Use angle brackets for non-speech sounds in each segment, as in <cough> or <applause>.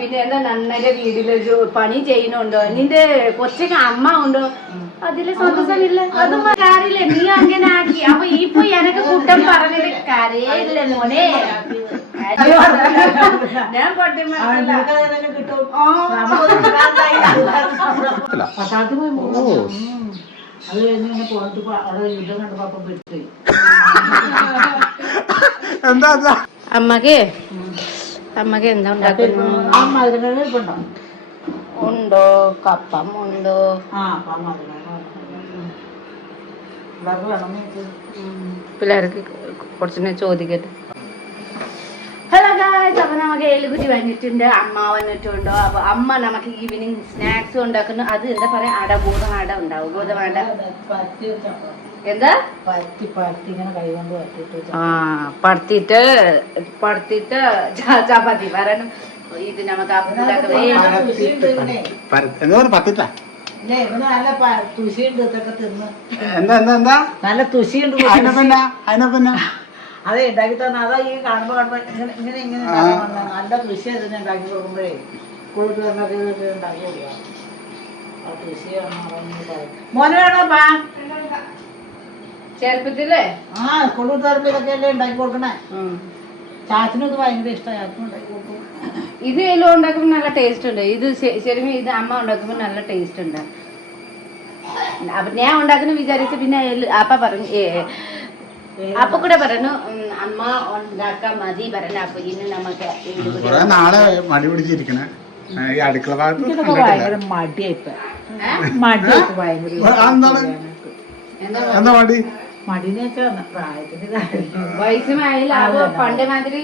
പിന്നെ എന്താ നന്നായിട്ട് വീട്ടിലൊരു പണി ചെയ്യുന്നുണ്ടോ. നിന്റെ കൊച്ചക്ക് അമ്മ ഉണ്ടോ. അതിൽ സന്തോഷമില്ല. അതൊന്നും കാര്യമില്ല. നീ അങ്ങനെ ആക്കി. അപ്പൊ ഇപ്പൊ എനക്ക് കുട്ടം പറഞ്ഞത് കരയില്ല മോനെ. ഞാൻ പൊട്ടിമ്മ കിട്ടും. അല്ല. പട്ടാളത്തിൽ പോയി ഓ. അത് കഴിഞ്ഞ് ഇങ്ങനെ പോയിട്ട് പ- അവിടെ യുദ്ധം കണ്ടപ്പോ അപ്പം വിട്ട് എന്താ എന്താ? അമ്മയ്ക്ക് അമ്മയ്ക്ക് എന്താ ഉണ്ടാക്കുന്നു ഉണ്ടോ? കപ്പം ഉണ്ടോ? പിള്ളേർക്ക് കുറച്ചിനെ ചോദിക്കട്ടെ. ഹലോ ഗായ്സ് അപ്പൊ നമുക്ക് എലുകുറ്റി വന്നിട്ടുണ്ട് അമ്മ വന്നിട്ടുണ്ടോ? അപ്പൊ അമ്മ നമുക്ക് ഈവനിങ് സ്നാക്സ് ഉണ്ടാക്കുന്നു. അത് എന്താ പറയാ? അട ഗോതമ്പ് അട ഉണ്ടാവും വെച്ചപ്പോ എന്താ. ആ പടുത്തിട്ട് പടുത്തിട്ട് ച- ചപ്പാത്തി. വരണം ഇത് നമുക്ക് പത്തിട്ടാ. ഇല്ലേ, ഇവന് നല്ല പ- ഇതൊക്കെ തിന്ന്. എന്താ എന്താ എന്താ? നല്ല തുശിയുണ്ട് അതിനെ പിന്നെ അതിനെ പിന്നെ അതെ ഉണ്ടാക്കി തന്നെ. അതാ ഈ കാണുമ്പോ കാണുമ്പോ ഇങ്ങനെ ഇങ്ങനെ ഇങ്ങനെ നല്ല കൃഷി ഇതിനെ ഉണ്ടാക്കി കൊടുക്കുമ്പോഴേ. ഇതൊക്കെ ഉണ്ടാക്കി കൊടുക്കുക. മോനെ വേണോ പാ? ചെറുപ്പത്തില്ലേ ആ ഇതൊക്കെ അല്ലേ ഉണ്ടാക്കി കൊടുക്കണേ. ചാച്ചനും ഇത് ഭയങ്കര ഇഷ്ടമാണ് ചാച്ചനും ഉണ്ടാക്കി കൊടുക്കും. ഇത് എല്ലാം ഉണ്ടാക്കുമ്പോൾ നല്ല ടേസ്റ്റ് ഉണ്ട്. ഇത് ശരിക്കും ഇത് അമ്മ ഉണ്ടാക്കുമ്പോൾ നല്ല ടേസ്റ്റ് ഉണ്ട്. അപ്പൊ ഞാൻ ഉണ്ടാക്കുന്ന വിചാരിച്ച് പിന്നെ അപ്പ പറഞ്ഞു അപ്പൊ കൂടെ പറഞ്ഞു അമ്മ ഉണ്ടാക്കാൻ മതി പറഞ്ഞു. അപ്പൊ ഇന്ന് നമുക്ക് നാളെ മടി പിടിച്ചിരിക്കണേ. ഈ അടുക്കള ഭാഗത്ത് ഭയങ്കര മടിയായിപ്പോ മടിയായിട്ട് ഭയങ്കര എന്താ എന്താ മടി? പണ്ട് മാതിരി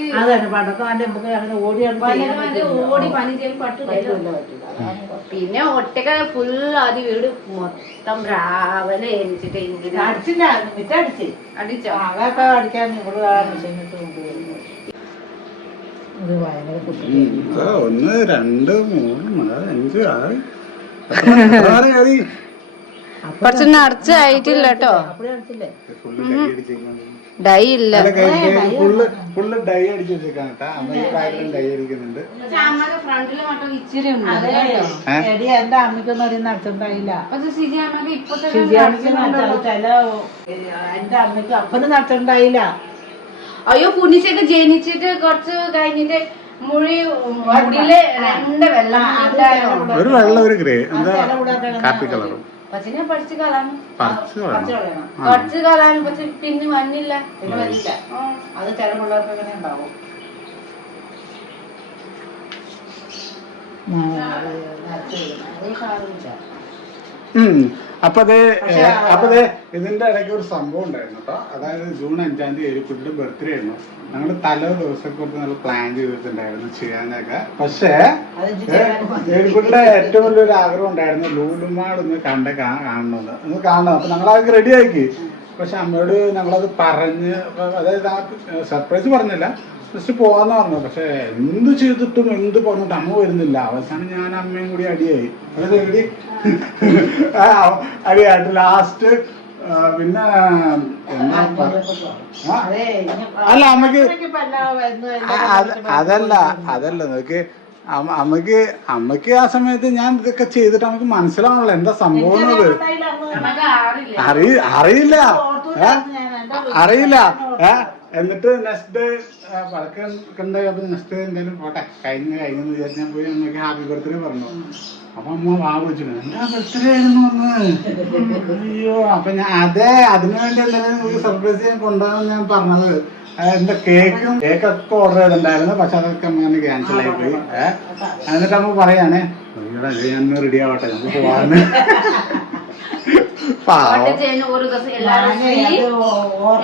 പണ്ടത്തെ നല്ല നമുക്ക് അങ്ങനെ ഓടി പണി ചെയ്യാൻ പറ്റില്ല. അതാണ്. പിന്നെ ഒറ്റയ്ക്ക് ഫുൾ ആദ്യ വീട് മൊത്തം രാവിലെ ഇങ്ങനെ അടിച്ചോ. അതൊക്കെ അടിക്കാൻ ഇവിടെ കുട്ടി ഒന്ന് രണ്ട് മൂന്ന് നാല് അഞ്ച് ആറ്. കുറച്ചൊന്നും അടച്ചായിട്ടില്ല കേട്ടോ. അപ്പഴേ അടിച്ചില്ലേ ഡൈ ഇല്ല. ഫുള്ള് ഡൈ അടിച്ചു വെച്ചേക്കാണ് കേട്ടാ. അമ്മ ഈ പ്രായത്തിലും ഡൈ അടിക്കുന്നുണ്ട്. എന്റെ അമ്മയ്ക്കൊന്നും ഒരു എന്റെ അമ്മയ്ക്ക് അപ്പനും അയ്യോ കുനിശൊക്കെ ജനിച്ചിട്ട് കുറച്ച് കഴിഞ്ഞിട്ട് മുഴി രണ്ട് വെള്ളം ഒരു വെള്ള ഒരു ഗ്രേ എന്താ കാപ്പി കളറും. പക്ഷെ ഞാൻ പഠിച്ചു പറിച്ച് വേണം ആ. പഠിച്ചു കളാണ് പക്ഷെ പിന്നെ വന്നില്ല പിന്നെ വരില്ല. അത് ചില പിള്ളേർക്ക് അങ്ങനെ ഉണ്ടാവും അത് അപ്പൊ അത് ഇതിന്റെ ഇടയ്ക്ക് ഒരു സംഭവം ഉണ്ടായിരുന്നു കേട്ടോ അതായത് ജൂൺ അഞ്ചാം തീയതി എരിക്കുട്ടിയുടെ ബർത്ത്ഡേ ആയിരുന്നു. ഞങ്ങൾ തലേ ദിവസം കുറച്ച് നല്ല പ്ലാൻ ചെയ്തിട്ടുണ്ടായിരുന്നു ചെയ്യാനൊക്കെ. പക്ഷേ എരിക്കുട്ടിയുടെ ഏറ്റവും വലിയൊരു ആഗ്രഹം ഉണ്ടായിരുന്നു ലൂലുമാട് ഒന്ന് കണ്ട കാണണമെന്ന് ഒന്ന് കാണണം. അപ്പൊ ഞങ്ങളത് റെഡി ആക്കി. പക്ഷെ അമ്മയോട് ഞങ്ങളത് പറഞ്ഞ് അതായത് സർപ്രൈസ് പറഞ്ഞില്ല. ജസ്റ്റ് പോവാന്ന് പറഞ്ഞു പക്ഷെ എന്ത് ചെയ്തിട്ടും എന്ത് പറഞ്ഞിട്ട് അമ്മ വരുന്നില്ല. അവസാനം ഞാൻ അമ്മയും കൂടി അടിയായി. അതായത് എടി അടിയായിട്ട് ലാസ്റ്റ് പിന്നെ എന്താ അല്ല അമ്മയ്ക്ക് അതല്ല അതല്ല നോക്ക് അമ്മ- അമ്മയ്ക്ക് അമ്മയ്ക്ക് ആ സമയത്ത് ഞാൻ ഇതൊക്കെ ചെയ്തിട്ട് നമുക്ക് മനസ്സിലാവണല്ലോ എന്താ സംഭവം അറിയില്ല? അറിയില്ല. ഏ എന്നിട്ട് നെക്സ്റ്റ് ഡേ പടക്കണ്ട അപ്പൊ നെക്സ്റ്റ് ഡേ എന്തായാലും പോട്ടെ. കഴിഞ്ഞ് കഴിഞ്ഞെന്ന് വിചാരിച്ച് ഞാൻ പോയി അമ്മയ്ക്ക് ഹാപ്പി ബർത്ത്ഡേ പറഞ്ഞു. അപ്പൊ അമ്മ വാ വിളിച്ചു എന്താ ബർത്ത്ഡേ ആയിരുന്നു വന്ന് അയ്യോ അപ്പൊ ഞാൻ അതെ അതിനു വേണ്ടി എന്തായാലും ഒരു സർപ്രൈസ് ചെയ്യാൻ കൊണ്ടുപോകാൻ ഞാൻ പറഞ്ഞത്. എന്താ കേക്കും കേക്കൊക്കെ ഓർഡർ ചെയ്തിട്ടുണ്ടായിരുന്നു. പക്ഷെ അതൊക്കെ അങ്ങനെ ക്യാൻസൽ ആയി പോയി. എന്നിട്ട് അമ്മ പറയാണേ "അയ്യോടാ, ഞാൻ റെഡി ആവട്ടെ. നമുക്ക് പോവാന്ന്. ഒരു ദിവസം എല്ലാരും ഫ്രീ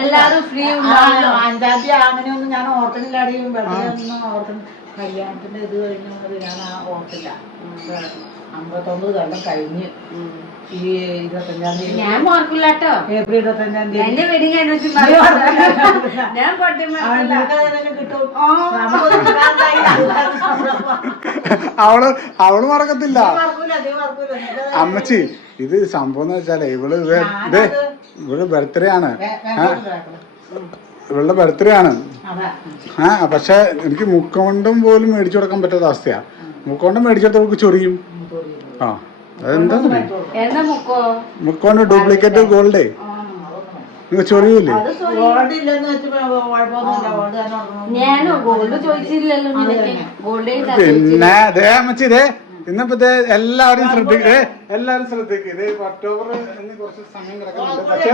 എല്ലാരും ഫ്രീ ഉണ്ടാവില്ല. അഞ്ചാം തീയതി അങ്ങനെയൊന്നും ഞാൻ ഓർക്കണ കല്യാണത്തിന്റെ ഇത് കഴിഞ്ഞത് ഞാൻ ആ ഓർത്തില്ല. അമ്പത്തൊമ്പത് കൊല്ലം കഴിഞ്ഞ്. ഈ ഇരുപത്തഞ്ചാം തീയതി. ഞാൻ ഓർക്കില്ല കേട്ടോ ഏപ്രിൽ ഇരുപത്തഞ്ചാം തീയതി. എന്റെ വെഡിങ് ആനിവേഴ്സറി ഞാൻ പൊട്ടി നിനക്ക് കിട്ടും. നമുക്കൊന്നും. അവൾ അവൾ മറക്കത്തില്ല. മറക്കൂല, മറക്കൂല. നിനക്കത് അമ്മച്ചി ഇത് സംഭവം എന്ന് വെച്ചാലേ ഇവൾ ഇതേ ഇവൾ ബർത്ത്ഡേ ആണ്. ഇവളുടെ ബർത്ത്ഡേ ആണ്. അതാ. ആ പക്ഷെ എനിക്ക് മുക്കൊണ്ടും പോലും മേടിച്ചു കൊടുക്കാൻ പറ്റാത്ത അവസ്ഥയാ. മുക്കോണ്ടും മേടിച്ചു കൊടുത്ത നമുക്ക് ചൊറിയും. ആ അതെന്താ മുക്കോണ്ട് ഡ്യൂപ്ലിക്കേറ്റ് ഗോൾഡേ നിങ്ങൾ ചൊറിയൂലേ? അത് പിന്നെ ദേ അമ്മച്ചി ഇതേ ഇന്നിപ്പോ എല്ലാവരും ശ്രദ്ധിക്കേ എല്ലാവരും ശ്രദ്ധിക്കും. ഇത് ഒക്ടോബർ എന്ന് കുറച്ച് സമയം കിടക്കുന്നുണ്ട് പക്ഷെ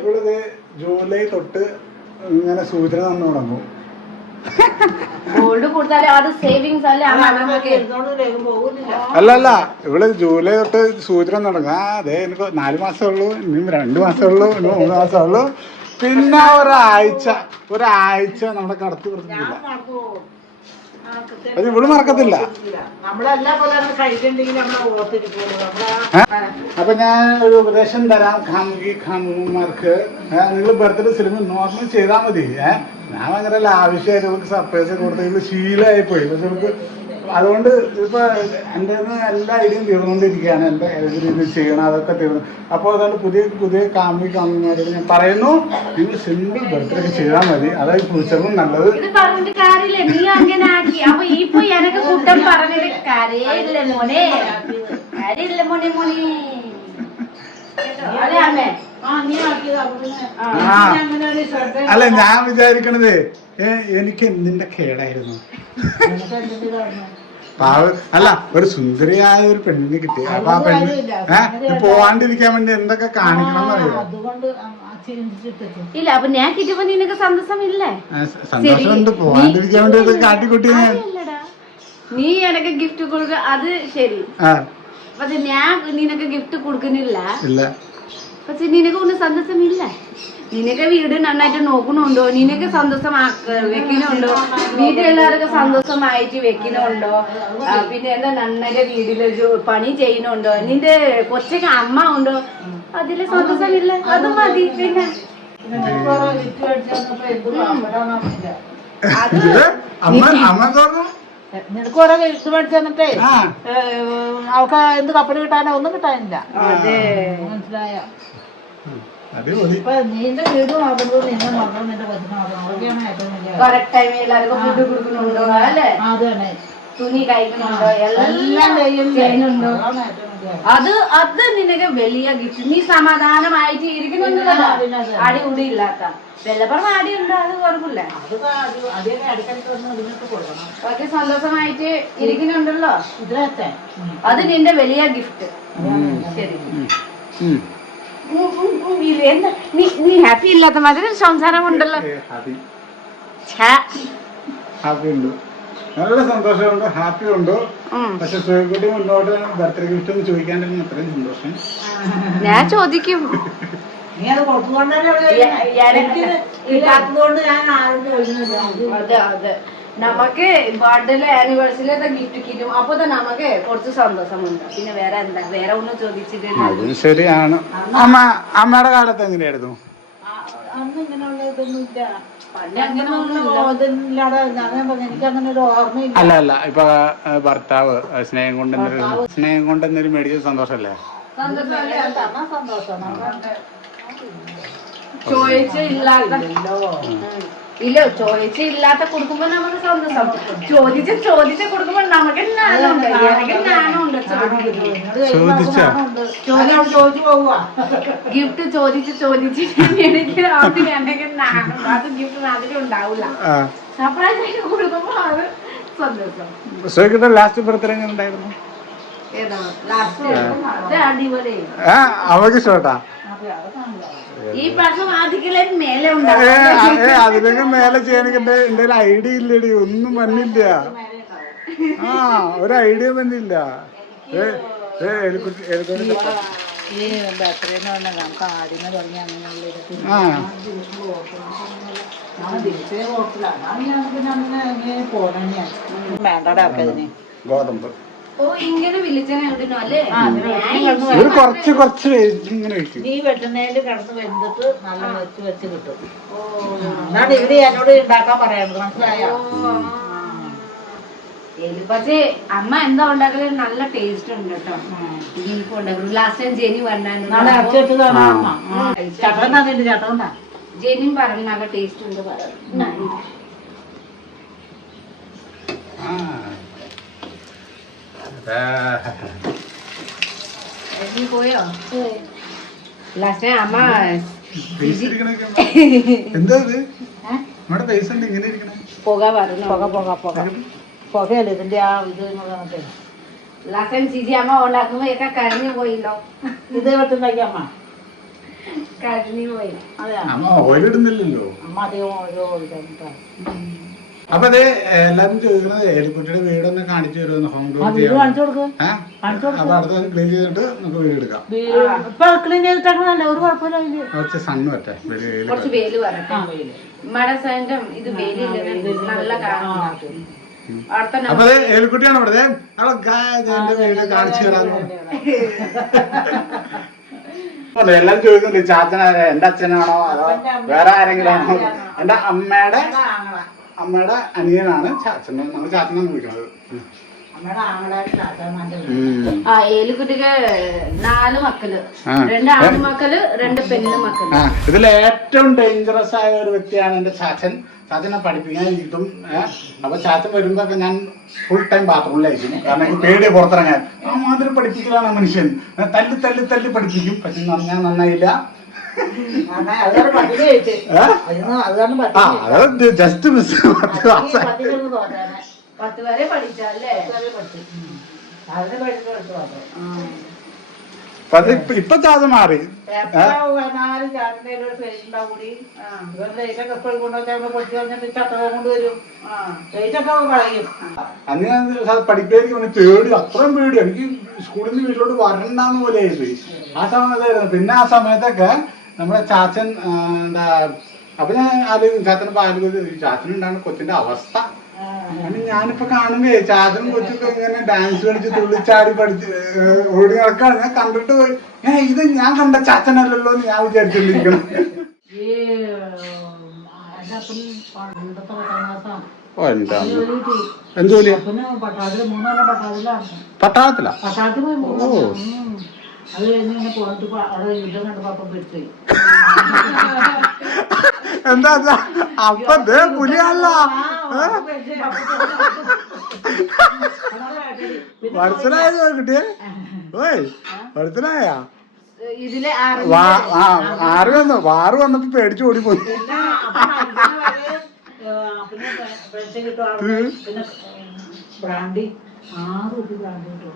ഇവളിത് ജൂലൈ തൊട്ട് ഇങ്ങനെ സൂചന തന്നു തുടങ്ങും. അല്ലേ? അല്ല ഇവൾ ജൂലൈ തൊട്ട് സൂചന തുടങ്ങും. ആ അതെ എനിക്ക് നാല് മാസമേ ഉള്ളൂ ഇനിയും രണ്ട് മാസമേ ഉള്ളൂ ഇനി മൂന്ന് മാസമേ ഉള്ളൂ. പിന്നെ ഒരാഴ്ച ഒരാഴ്ച നമ്മുടെ കടത്തി കൊടുത്തിട്ടില്ല. അത് ഇവൾ മറക്കത്തില്ല. അപ്പൊ ഞാൻ ഒരു ഉപദേശം തരാം ഖാമുകി ഖാമുമാർക്ക്. നിങ്ങൾ ബർത്ത്ഡേ സിനിമ നോർമൽ ചെയ്താൽ മതി. ഞാൻ ഭയങ്കര ലാവശ്യമായിട്ട് നമുക്ക് സർപ്രൈസ് കൊടുത്ത് ഇവൾ ശീലമായി പോയി പക്ഷെ നമുക്ക് അതുകൊണ്ട് ഇപ്പൊ എന്റെ എല്ലാ ഐഡിയയും തീർന്നുകൊണ്ടിരിക്കുകയാണ്. എന്റെ ഏത് രീതിയിൽ ചെയ്യണം അതൊക്കെ തീർന്നു. അപ്പോൾ അതുകൊണ്ട് പുതിയ പുതിയ കാമി കാമിമാരോട് ഞാൻ പറയുന്നു നിങ്ങൾ സിമ്പിൾ ബെറ്റർ ഒക്കെ ചെയ്താൽ മതി. അതായത് ഫ്യൂച്ചറിലും നല്ലത്. ഇത് പറഞ്ഞിട്ട് കാര്യമില്ല. മോനെ. കാര്യമില്ല മോനെ മോനെ. കേട്ടോ? അല്ലേ ഞാൻ വിചാരിക്കണത് എനിക്ക് എന്തിന്റെ കേടായിരുന്നു. പാവ അല്ല ഒരു സുന്ദരിയായ ഒരു പെണ്ണിന് കിട്ടി. അപ്പൊ ആ പെണ്ണ് ഏഹ് പോവാണ്ടിരിക്കാൻ വേണ്ടി എന്തൊക്കെ കാണിക്കണം ആ, അതുകൊണ്ട് ആ- ആ ചിന്തിച്ചിട്ട് ഇല്ല അപ്പൊ ഞാൻ കിട്ടിയപ്പോ നിനക്ക് സന്തോഷം ഇല്ലേ സന്തോഷം ഉണ്ട് പോവാണ്ടിരിക്കാൻ വേണ്ടി കാട്ടിക്കുട്ടി നീ എനക്ക് ഗിഫ്റ്റ് കൊടുക്ക അത് ശരി. പക്ഷെ ഞാൻ നിനക്ക് ഗിഫ്റ്റ് കൊടുക്കുന്നില്ല. ഇല്ല. പക്ഷെ നിനക്ക് ഒന്നും സന്തോഷമില്ല. നിനക്ക് വീട് നന്നായിട്ട് നോക്കണുണ്ടോ? നിനക്ക് സന്തോഷം വെക്കണുണ്ടോ? വീട്ടിലെല്ലാവർക്കും സന്തോഷമായിട്ട് വെക്കണുണ്ടോ? പിന്നെ എന്താ നന്നായിട്ട് വീട്ടിലൊരു പണി ചെയ്യണുണ്ടോ നിന്റെ കൊച്ചക്ക് അമ്മ ഉണ്ടോ? അതിൽ സന്തോഷമില്ല. അത് മതി പിന്നെ. നിനക്ക് ഓരോ വിറ്റ് മേടിച്ച് തന്നിട്ടേ അവൾക്ക് എന്ത് കപ്പൽ കിട്ടാനോ ഒന്നും കിട്ടാനില്ല. മനസ്സിലായോ? കറക്റ്റ് ടൈമിൽ എല്ലാവർക്കും ഫുഡ് കൊടുക്കുന്നുണ്ടോ? അല്ലേ? തുണി കഴിക്കുന്നുണ്ടോ? എല്ലാം ചെയ്യുന്നുണ്ടോ? അത് അത് നിനക്ക് വലിയ ഗിഫ്റ്റ് നീ സമാധാനമായിട്ട് ഇരിക്കുന്നുണ്ടല്ലോ ആ, പിന്നെ അതെ. അടി കൂടി ഇല്ലാത്ത. വെല്ലപ്പുറം അടി ഉണ്ട് അത് കുഴപ്പമില്ല ഒക്കെ സന്തോഷമായിട്ട് ഇരിക്കുന്നുണ്ടല്ലോ. അത് നിന്റെ വലിയ ഗിഫ്റ്റ് ശരി. എന്താ? നീ നീ ഹാപ്പി ഇല്ലാത്ത മാതിരി സംസാരമുണ്ടല്ലോ ഹാപ്പി ഉണ്ട്. നല്ല സന്തോഷമുണ്ട്. ഹാപ്പി ഉണ്ട്. പക്ഷെ സുഖക്കുട്ടി മുന്നോട്ട് ബർത്ത്ഡേ ഗിഫ്റ്റ് ഒന്ന് ചോദിക്കാണ്ടിരുന്ന അത്രയും സന്തോഷം. ഞാൻ ചോദിക്കും. ഞാൻ- ആരും എനിക്ക് ഇല്ലാത്തതുകൊണ്ട് ഞാൻ ആരോട് ചോദിക്കുന്നില്ല. അതെ അതെ. നമുക്ക് ബർത്ത്ഡേ ആനിവേഴ്സറിയിലത്തെ ഗിഫ്റ്റ് കിട്ടും അപ്പൊ തന്നെ നമുക്ക് കുറച്ച് സന്തോഷമുണ്ട്. പിന്നെ വേറെ എന്താ വേറെ ഒന്നും ചോദിച്ചിട്ടില്ല. ശരിയാണ്. അമ്മ അമ്മയുടെ കാലത്ത് എങ്ങനെയായിരുന്നു? അന്ന് ഇങ്ങനെയുള്ള ഇതൊന്നും ഇല്ല പണ്ട് അങ്ങനെ ഒന്നും ഇതൊന്നുമില്ലാതെ ഞാൻ എനിക്ക് അങ്ങനെ ഒരു ഓർമ്മയില്ല. അല്ല അല്ല ഇപ്പൊ ഭർത്താവ് സ്നേഹം കൊണ്ട് സ്നേഹം കൊണ്ട് എന്തെങ്കിലും മേടിച്ച സന്തോഷല്ലേ സന്തോഷമല്ലേ? ഇല്ല ചോദിച്ച് ഇല്ലാത്ത കൊടുക്കുമ്പോ നമുക്ക് സന്തോഷം ചോദിച്ച് ചോദിച്ച് കൊടുക്കുമ്പോ നമുക്ക് നാണമുണ്ട് ഗിഫ്റ്റ് ചോദിച്ച് ചോദിച്ച് എനിക്ക് എനിക്ക് നാണം അത് ഗിഫ്റ്റ് നാട്ടിൽ ഉണ്ടാവില്ല സർപ്രൈസ് ആയിട്ട് കൊടുക്കുമ്പോ അത് സന്തോഷം ലാസ്റ്റ് ബർത്ത്ഡേ അവക്ക് മേലെ ചെയ്യാനൊക്കെ എന്റെ ഐഡിയ ഇല്ലടി ഒന്നും വന്നില്ല. ആ ഒരു ഐഡിയ വന്നില്ല. ഈ പറഞ്ഞാൽ നമുക്ക് ആദ്യമേ തുടങ്ങി അങ്ങനെയുള്ള ഇതൊക്കെ. വേണ്ടടാ ഗോതമ്പ്. ഒരു കുറച്ച് കുറച്ച് ഇങ്ങനെ വെക്കും നീ വെട്ടുന്നതിൽ കിടന്ന് വെന്തിട്ട് നല്ല വെച്ച് വെച്ച് കിട്ടും. എന്നാണ് ഇവിടെ എന്നോട് ഉണ്ടാക്കാൻ പറയാനുള്ളത് മനസ്സിലായോ? പക്ഷേ അമ്മ എന്താ ഉണ്ടാക്കൽ? നല്ല ടേസ്റ്റ് ഉണ്ട് കേട്ടോ. ബീഫ് ഉണ്ടാക്കും ലാസ്റ്റ് ടൈം ജെനി താ ജെനിയും പറഞ്ഞു നല്ല ടേസ്റ്റ് ഉണ്ട് പറഞ്ഞു. പോയോ ലാസ്റ്റ് അമ്മ ഇത് നമ്മുടെ പൈസ ഇങ്ങനെ ഇരിക്കണേ? പുക പറഞ്ഞു പുക പുക പുക. പുകയല്ലേ ഇതിന്റെ ആ ഇത് ഇങ്ങോട്ട് ലാസ്റ്റ് സിജി അമ്മ ഉണ്ടാക്കുമ്പോ ഒക്കെ കരഞ്ഞു പോയില്ലോ. ഇത് വെട്ടുണ്ടാക്കി അമ്മ? കരഞ്ഞു പോയി. അമ്മ ഓയിൽ ഇടുന്നില്ലല്ലോ അമ്മ അധികം ഓരോ ഇതാ അപ്പൊ അതെ എല്ലാരും ചോദിക്കുന്നത് എലിക്കുട്ടിയുടെ വീടൊന്ന് കാണിച്ചു തരുമെന്ന് ഹോം ടൂർ ഏ? അപ്പൊ അടുത്ത ക്ലീൻ ചെയ്തിട്ട് നമുക്ക് വീട് എടുക്കാം. ക്ലീൻ. കുറച്ച് സണ്ണ് പറ്റേ. കുറച്ച് വേൽ വരട്ടെ ആ. വെയിൽ മഴ സൈന്യം ഇത് നല്ല അപ്പൊ അതെ എലിക്കുട്ടിയാണ് ഇവിടെ? എന്റെ വീട് കാണിച്ചു തരാന്ന് എല്ലാം ചോദിക്കുന്നുണ്ട് ചാച്ചനാരെ എന്റെ അച്ഛനാണോ? അതോ വേറെ ആരെങ്കിലും ആണോ എന്റെ അമ്മയുടെ അമ്മയുടെ അനിയനാണ് ചാച്ചൻ നമ്മൾ ചാച്ചനാണ് വിളിക്കുന്നത്. ആ ഏലിക്കുട്ടിക്ക് നാല് മക്കൾ. രണ്ട് ആൺമക്കൾ രണ്ട് പെണ്ണ് മക്കൾ. ഇതിൽ ഏറ്റവും ഡേഞ്ചറസ് ആയ ഒരു വ്യക്തിയാണ് എന്റെ ചാച്ചൻ. ചാച്ചനെ പഠിപ്പിക്കാൻ കിട്ടും ഏഹ് അപ്പൊ ചാച്ചൻ വരുമ്പോ ഒക്കെ ഞാൻ ഫുൾ ടൈം ബാത്റൂമിലായിരിക്കും കാരണം എനിക്ക് പേടിയെ പുറത്തിറങ്ങാൻ. ആ മാതിരി പഠിപ്പിക്കലാണ് മനുഷ്യൻ. തല്ലി തല്ലി തല്ലി പഠിപ്പിക്കും. പക്ഷെ ഞാൻ നന്നായില്ല. അതുകൊണ്ട് പട്ടിക കഴിച്ച് ഏ? അതിന് അതുകൊണ്ട് ആ പട്ടിക അത് ജസ്റ്റ് മിസ് പത്ത് പത്ത് വരെ പഠിച്ചല്ലേ പഠിച്ചു. അതിന് പഠിച്ചു അത് ഇപ്പൊ ഇപ്പൊ ചാച്ചൻ മാറി അങ്ങനെ വന്ന് പേടി അത്രയും പേടി. എനിക്ക് സ്കൂളിൽ നിന്ന് വീട്ടിലോട്ട് വരണ്ടെന്ന് പോലെ ആയിപ്പോയി ആ സമയത്തായിരുന്നു പിന്നെ ആ സമയത്തൊക്കെ നമ്മുടെ ചാച്ചൻ എന്താ അപ്പൊ ഞാൻ ആലോചിക്കും ചാച്ചനെ പാൽ ചാച്ചൻ ഉണ്ടാകുന്ന കൊച്ചിന്റെ അവസ്ഥ. അങ്ങനെ ഞാനിപ്പോ കാണുമ്പേ ചാച്ചനും കൊച്ചൊക്കെ ഇങ്ങനെ ഡാൻസ് കളിച്ച് തുള്ളിച്ചാടി പഠിച്ച് ഓടി നടക്കാണ്. ഞാൻ കണ്ടിട്ട് പോയി ഏ ഇത് ഞാൻ കണ്ട ചാച്ചനല്ലല്ലോ എന്ന് ഞാൻ വിചാരിച്ചോണ്ടിരിക്കണം ഓ എന്താ ജോലിയാ? പട്ടാളത്തിലാ ഉം. അത് കഴിഞ്ഞ് ഇങ്ങനെ പോയിട്ട് പ- അവിടെ യുദ്ധം കണ്ടപ്പോ അപ്പം പെട്ടു എന്താ? അപ്പൊ പുലിയല്ല മനസ്സിലായത് കിട്ടിയേ? ഓയ് മനസ്സിലായ ആറ് വന്നു. ആറ് വന്നപ്പോ പേടിച്ചു ഓടിപ്പോയി. പോയി ബ്രാൻഡി ആറ് കുട്ടി ബ്രാൻഡി കിട്ടും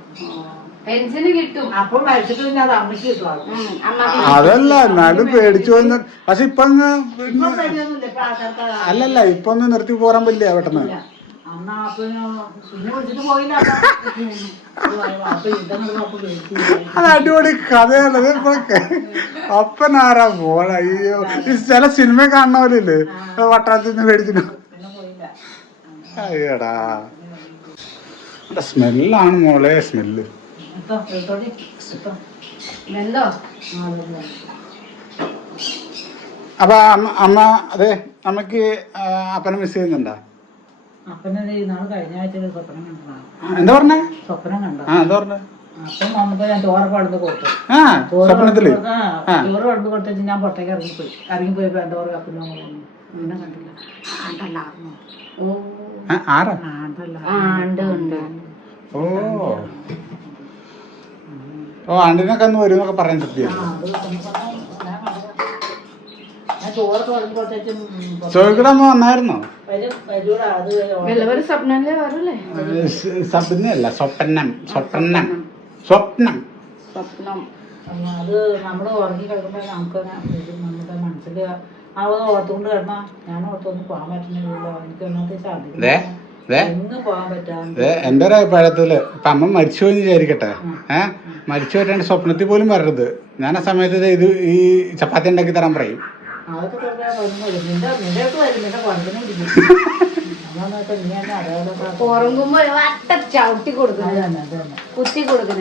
പെൻഷന് കിട്ടും. അപ്പോൾ മരിച്ചിട്ട് പിന്നെ അത് അമ്മയ്ക്ക് കിട്ടും ആൾ ഉം, അമ്മയ്ക്ക് അതല്ല എന്നാലും പേടിച്ചു വന്ന് പക്ഷെ ഇപ്പൊ അങ്ങ് ഇപ്പൊ പേടിയൊന്നുമില്ല ഇപ്പൊ ആൾക്കാർക്ക് അല്ലല്ല ഇപ്പൊ ഒന്ന് നിർത്തി പോരാൻ പറ്റില്ല പെട്ടെന്ന്. അന്ന് അപ്പന് പിന്നെ വിളിച്ചിട്ട് പോയില്ല. അപ്പൊ അപ്പൊ യുദ്ധം നടന്നപ്പോ പേടിച്ചു അത് അടിപൊളി കഥയുള്ളത് ഇപ്പൊ അപ്പനാരാ പോണ അയ്യോ ഈ ചില സിനിമ കാണുന്നവരില്ലേ? പോലെ ഇല്ലേ വട്ടാത്തിന്ന് നിന്ന് പേടിച്ചിട്ട്. പിന്നെ പോയില്ല. അയ്യടാ. സ്മെല്ലാണ് മോളെ സ്മെല്ല്. അപ്പൊ അമ്മ അമ്മ അതെ അമ്മയ്ക്ക് അപ്പനെ മിസ് ചെയ്യുന്നുണ്ടോ? എന്താ പറഞ്ഞേ? സ്വപ്നം കണ്ട ആ എന്താ പറഞ്ഞേ? ഞാൻ സ്വപ്നത്തിൽ. ചോറ് കൊടുത്തു പുറത്തേക്ക് ഇറങ്ങിപ്പോയി. ഇറങ്ങിപ്പോയപ്പോ കണ്ടില്ല. ഓ ഓ. ഓ ആണ്ടിനൊക്കെ ഒന്ന് വരും എന്നൊക്കെ പറയാൻ സത്യം ചോദിക്കടമ്മ വന്നായിരുന്നോ സ്വപ്നല്ല സ്വപ്നം സ്വപ്നം സ്വപ്നം. സ്വപ്നം. അത് നമ്മൾ ഉറങ്ങി കിടക്കുമ്പോൾ നമുക്ക് നമ്മുടെ മനസ്സിൽ ആ ഓർത്തുകൊണ്ട് കിടന്നാ ഞാൻ ഓർത്തൊന്നും പോകാൻ എനിക്ക് ഒന്നാമത്തെ എന്റെ ഒരു അഭിപ്രായത്തിൽ ഇപ്പൊ അമ്മ മരിച്ചു പോയി വിചാരിക്കട്ടെ ഏഹ് മരിച്ചു പറ്റാണ്ട് സ്വപ്നത്തിൽ പോലും വരരുത്. ഞാൻ ആ സമയത്ത് ഇത് ഈ ചപ്പാത്തി ഉണ്ടാക്കി തരാൻ പറയും. എന്നെ ഉറങ്ങുമ്പോ വട്ട ചവിട്ടി കൊടുക്കുന്നു. കുത്തി കൊടുക്കണ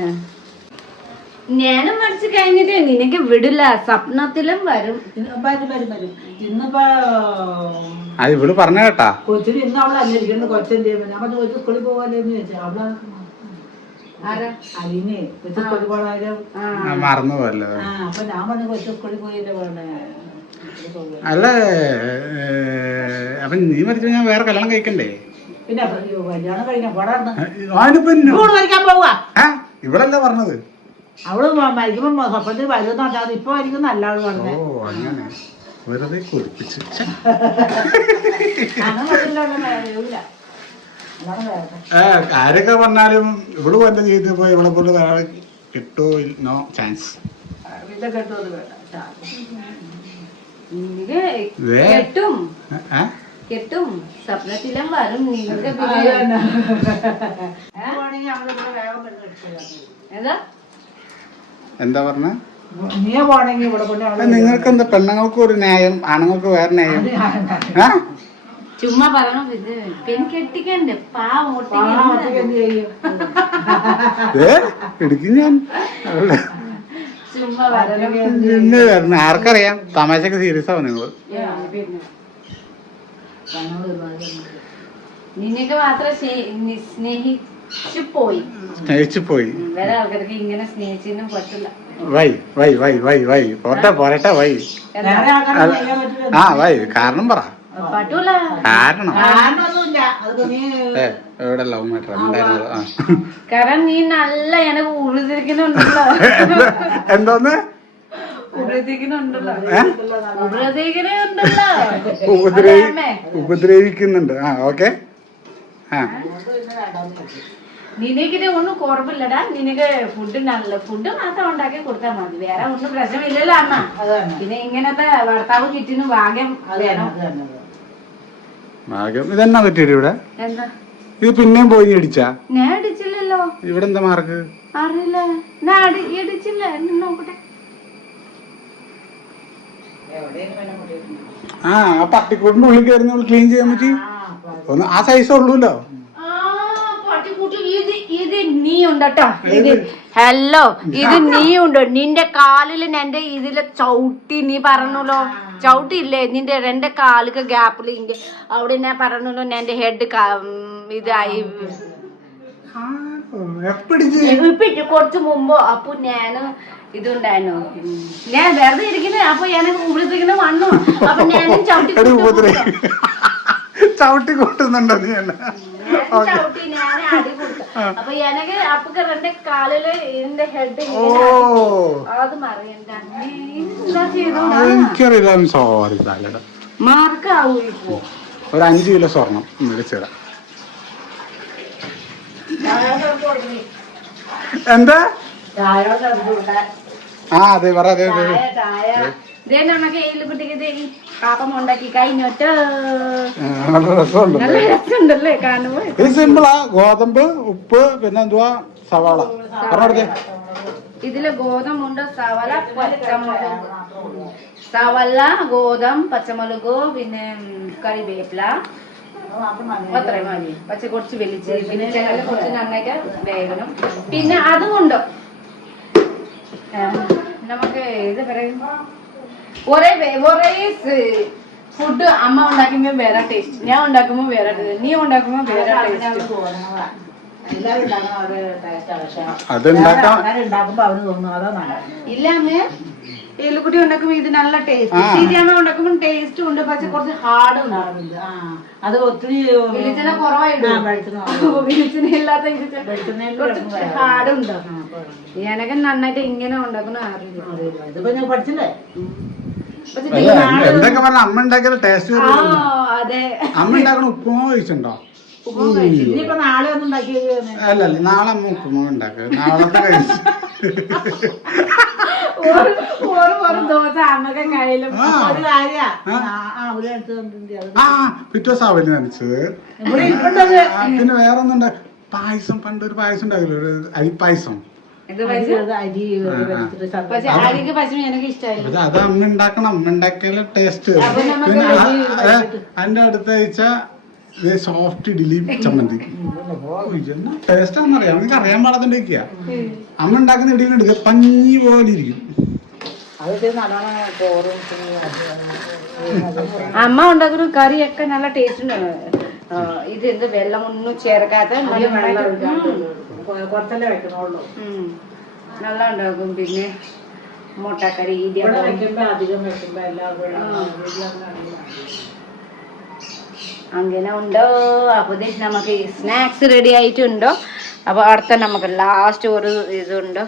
ഞാനും മരിച്ചു കഴിഞ്ഞിട്ട് നിനക്ക് വിടില്ല. സ്വപ്നത്തിലും വരും. വരും വരും വരും. ഇന്നിപ്പോ ഇവിടെ പറഞ്ഞ കേട്ടാ. കൊച്ചിന് ഇന്ന് അവളെ അന്വേഷിക്കുന്നത് കൊച്ചെന്ത് ചെയ്യുമ്പോൾ ഞാൻ പറഞ്ഞു കൊച്ചു സ്കൂളിൽ പോകാല്ലെന്ന് ചോദിച്ചു. അവളെ കൊച്ചു സ്കൂളിൽ ആ, മറന്നു പോയല്ലോ. ആ അപ്പൊ ഞാൻ പറഞ്ഞു കൊച്ചു സ്കൂളിൽ പോയില്ലേ വേണ്ടേ അല്ല അപ്പൊ നീ മരിച്ചു ഞാൻ വേറെ കല്യാണം കഴിക്കണ്ടേ? പിന്നെ കല്യാണം കഴിക്കാൻ ഇവിടെ പോവാ. പറഞ്ഞത്? അവൾ മരിക്കുമ്പോ സ്വപ്നത്തിൽ വരുമെന്ന് പറഞ്ഞാൽ ഇപ്പൊ മരിക്കുന്ന അല്ല അവൾ ഓ അങ്ങനെ. വെറുതെ കുറിപ്പിച്ച്. ആരൊക്കെ പറഞ്ഞാലും ഇവൾ എന്റെ ജീവിതത്തിൽ പോയി ഇവളെ കൊണ്ട് വേറെ കിട്ടോ നോ ചാൻസ് കെട്ടും? കെട്ടും. സ്വപ്നത്തിലും വരും. നിങ്ങൾക്ക് അത് എന്താ പറഞ്ഞ? നിങ്ങൾക്ക് എന്താ പെണ്ണുങ്ങൾക്ക് ഒരു ന്യായം ആണുങ്ങൾക്ക് വേറെ ന്യായം? ചുമ്മാ കെട്ടിക്കണ്ട്. എടുക്കും ഞാൻ? പിന്നെ വരണം. ആർക്കറിയാം? തമാശക്ക് സീരിയസ് ആവും നിങ്ങൾ? ഞങ്ങൾ ഒരുപാട് പേരുണ്ട്. നിനക്ക് മാത്രം സ്നേ- നി- സ്നേഹിച്ചു പോയി സ്നേഹിച്ചു പോയി വേറെ ആൾക്കാർക്ക് ഇങ്ങനെ പറ്റില്ല why why why why why. പോട്ടെ പോരട്ടെ വൈ. ആ വൈ കാരണം പറ. കാരണം. എവിടെ ലവ് മാറ്റർ കാരണം നീ നല്ല എനക്ക് എന്തോന്ന്? ഉപദ്രവിക്കുന്നുണ്ട്. ആ ഓക്കെ. ആ. നിനക്കിത് ഒന്നും കുറവില്ലടാ. നിനക്ക് ഫുഡ് നല്ല ഫുഡ് മാത്രം ഉണ്ടാക്കി കൊടുത്താൽ മതി. വേറെ ഒന്നും പ്രശ്നമില്ലല്ലോ അമ്മ പിന്നെ ഇങ്ങനത്തെ ഭർത്താവ് ചുറ്റിനും ഭാഗ്യം ഇതെന്നാ പറ്റിയത് ഇവിടെ? ഇത് പിന്നെയും പോയി അടിച്ചാ ഞാൻ അടിച്ചില്ലല്ലോ ഇവിടെ എന്താ മാർക്ക്? അറിയില്ല. ഞാൻ നോക്കട്ടെ. ആ പട്ടിക്കൂടിന്റെ ഉള്ളിൽ കയറി നമ്മൾ ക്ലീൻ ചെയ്യാൻ പറ്റി. ആ, ഒന്ന് ആ സൈസ് ഉള്ളൂല്ലോ. നീ ഉണ്ടട്ടോ ഇത് ഹലോ ഇത് <laughs> നീ ഉണ്ടോ നിന്റെ കാലിൽ എന്റെ ഇതിൽ ചവിട്ടി നീ പറഞ്ഞല്ലോ. ചവിട്ടിയില്ലേ? നിന്റെ രണ്ട് കാലുക്ക് ഗ്യാപ്പിൽ ഇന്റെ അവിടെ ഞാൻ പറഞ്ഞല്ലോ എന്റെ ഹെഡ് ഇതായി. കുറച്ച് മുമ്പ് അപ്പൊ ഞാൻ ഇതുണ്ടായിരുന്നു. ഞാൻ വെറുതെ ഇരിക്കുന്ന. അപ്പൊ ഞാൻ ഉപയോഗിക്കുന്ന വണ്ണു അപ്പൊ ഞാനും ചവിട്ടി ചവിട്ടി കൂട്ടുന്നുണ്ടോ നീ ഞാൻ ചവിട്ടി ഞാൻ അടി അപ്പൊ എനിക്ക് അപ്പൊക്ക് എന്റെ കാലിൽ എന്റെ ഹെഡ് അത് മറിയണ്ട എനിക്കറിയില്ല സോറി ഇപ്പൊ? ഒരു അഞ്ച് കിലോ സ്വർണം മേടിച്ചിടാം എന്താ. ആ അതെ പറ അതെ അതെ. നമുക്ക് എല്ലുകുട്ടിക്ക് ഇത് ഈ പാപ്പം ഉണ്ടാക്കി കഴിഞ്ഞോട്ട്. നല്ല രസമുണ്ട്. നല്ല രസമുണ്ടല്ലേ കാണുമ്പോ? ഇത് സിമ്പിളാ ഗോതമ്പ് ഉപ്പ് പിന്നെ എന്തുവാ സവാള. പറഞ്ഞോടത്തെ ഇതിൽ ഗോതമ്പുണ്ട് സവള പച്ചമുളക്. സവള ഗോതം പച്ചമുളക് പിന്നെ കറിവേപ്പില. അത്രയും മതി. പച്ച കുറച്ച് വലിച്ച് പിന്നെ കുറച്ച് നന്നായിട്ട് വേകണം പിന്നെ അതുകൊണ്ട് നമുക്ക് ഇത് പറയും? ഒരേ ഒരേ ഫുഡ് അമ്മ ഉണ്ടാക്കുമ്പോ വേറെ ടേസ്റ്റ് ഞാൻ ഉണ്ടാക്കുമ്പോ വേറെ ടേസ്റ്റ് നീ ഉണ്ടാക്കുമ്പോ വേറെ ടേസ്റ്റ് ഇല്ല അമ്മേ. എല്ലുകുട്ടി ഉണ്ടാക്കുമ്പോ ഇത് നല്ല ടേസ്റ്റ് ആ. സീതിയമ്മ ഉണ്ടാക്കുമ്പോ ടേസ്റ്റ് ഉണ്ട് പക്ഷെ കുറച്ച് ഹാർഡ് ഉണ്ട്. ആ. അത് ഒത്തിരി വെളിച്ചെണ്ണ കുറവായിടും. ആ, വെളിച്ചെണ്ണ കുറവാ. <laughs> വെളിച്ചെണ്ണ ഇല്ലാത്ത കുറച്ച് ഹാർഡ് ഉണ്ട്. ആ, നന്നായിട്ട് ഇങ്ങനെ ഉണ്ടാക്കുന്ന അറിയില്ല. ഇതിപ്പോ ഞാൻ പഠിച്ചില്ലേ? അല്ല എന്തൊക്കെ പറഞ്ഞ അമ്മ ഉണ്ടാക്കിയ ടേസ്റ്റ് അമ്മ ഉണ്ടാക്കണ ഉപ്പുമാവ് കഴിച്ചിട്ടുണ്ടോ? അല്ല അല്ല നാളെ അമ്മ ഉപ്പുമാവ് ഉണ്ടാക്കുക നാളത്തെ കഴിച്ചു. ആ. പിറ്റേ ദിവസം അവൽ നനച്ചത് പിന്നെ വേറെ ഒന്നുണ്ട് പായസം പണ്ട് ഒരു പായസം ഉണ്ടാകില്ല ഒരു അരിപ്പായസം പശു എനിക്ക് അത് അമ്മ ഉണ്ടാക്കണം. അമ്മ ഉണ്ടാക്കിയാലേ ടേസ്റ്റ് പിന്നെ അതിന്റെ അടുത്ത ആഴ്ച സോഫ്റ്റ് ഇഡ്ഡലി ചമ്മന്തി. ടേസ്റ്റ് ആണെന്നറിയാം. നിങ്ങൾക്ക് അറിയാൻ പാടാത്തോണ്ടിരിക്കുക അമ്മ ഉണ്ടാക്കുന്ന ഇഡ്ഡലി എടുക്കുക പഞ്ഞി പോലെ ഇരിക്കും. അമ്മ ഉണ്ടാക്കുന്ന കറിയൊക്കെ നല്ല ടേസ്റ്റ് ഉണ്ട്? ആ, ഇത് എന്ത് വെള്ളം ഒന്നും ചേർക്കാത്ത നല്ല അധികം വെള്ളം നന്നായിട്ട് ഒഴിക്കാണ്ടുള്ളൂ. കൊ- കുറച്ചല്ലേ വെക്കണുള്ളൂ ഉം. നല്ല ഉണ്ടാക്കും. പിന്നെ മുട്ടക്കറി അധികം വെക്കുമ്പോ അങ്ങനെ ഉണ്ടോ? അപ്പോൾ നമുക്ക് സ്നാക്സ് റെഡി ആയിട്ടുണ്ടോ? അപ്പോൾ അടുത്ത നമുക്ക് ലാസ്റ്റ് ഒരു ഇതുണ്ടോ.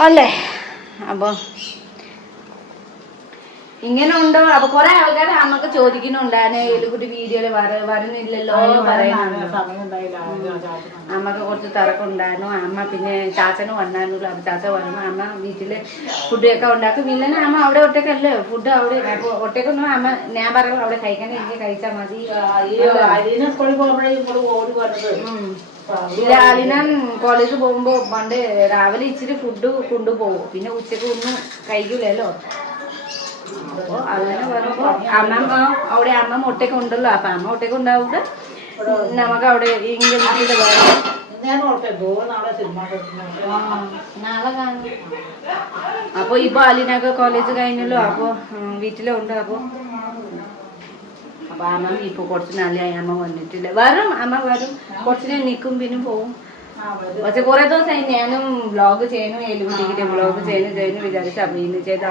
അല്ലേ? അപ്പോൾ ഇങ്ങനെ ഉണ്ടോ അപ്പൊ കുറെ ആൾക്കാർ അമ്മയ്ക്ക് ചോദിക്കുന്നുണ്ടാണ് എലുകുട്ടി വീഡിയോയിൽ വര വരുന്നില്ലല്ലോ? പറയുന്നുണ്ട്. അമ്മയ്ക്ക് കുറച്ച് തിരക്കുണ്ടായിരുന്നു. അമ്മ പിന്നെ ചാച്ചന് വന്നായിരുന്നു. അപ്പൊ ചാച്ച വന്നു. അമ്മ വീട്ടിൽ ഫുഡൊക്കെ ഉണ്ടാക്കും. ഇല്ലെന്നെ അമ്മ അവിടെ ഒറ്റക്കല്ലേ? ഫുഡ് അവിടെ അപ്പൊ ഒറ്റക്കൊന്നും അമ്മ ഞാൻ പറയും അവിടെ കഴിക്കാൻ എനിക്ക് കഴിച്ചാൽ മതി. സ്കൂളിൽ പോകുമ്പോഴേ ഓടി ഉം. ഇല്ല കോളേജ് പോകുമ്പോ പണ്ട് രാവിലെ ഇച്ചിരി ഫുഡ് കൊണ്ടുപോകും. പിന്നെ ഉച്ചയ്ക്ക് ഒന്നും കഴിക്കൂലല്ലോ. അപ്പൊ അങ്ങനെ പറയുമ്പോ അമ്മ അവിടെ അമ്മ മുട്ടയ്ക്ക് ഉണ്ടല്ലോ അപ്പൊ അമ്മ മുട്ടയ്ക്ക് ഉണ്ടാവുമ്പോ നമുക്ക് അവിടെ വീട്ടിൽ വേണം ഞാൻ ഓർത്തെ ദോ നാളെ സിനിമ നാളെ കാണും അപ്പൊ ഇപ്പൊ അലിനൊക്കെ കോളേജ് കഴിഞ്ഞല്ലോ അപ്പൊ വീട്ടിലുണ്ട് അപ്പൊ. അപ്പൊ അമ്മ ഇപ്പൊ കുറച്ച് നാളായി അമ്മ വന്നിട്ടില്ല. വരും അമ്മ വരും. കുറച്ച് ഞാൻ നിൽക്കും പിന്നെ പോവും. പക്ഷെ കുറെ ദിവസമായി ഞാനും വ്ളോഗ് ചെയ്യുന്നു എലുകുട്ടിക്കിട്ട് വ്ളോഗ് ചെയ്യുന്നു ചെയ്യുന്നു വിചാരിച്ചു അപ്പൊ ഇന്ന് ചെയ്ത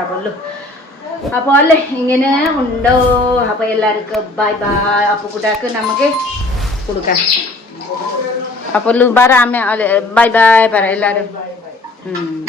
അവല്ലോ അപ്പൊ അല്ലേ ഇങ്ങനെ ഉണ്ടോ? അപ്പൊ എല്ലാവർക്കും ബൈ ബൈ അപ്പൊ കൂട്ടാക്ക് നമുക്ക് കൊടുക്കാം. അപ്പൊ പറ അമ്മ ബൈ ബൈ പറ എല്ലാരും. ഉം.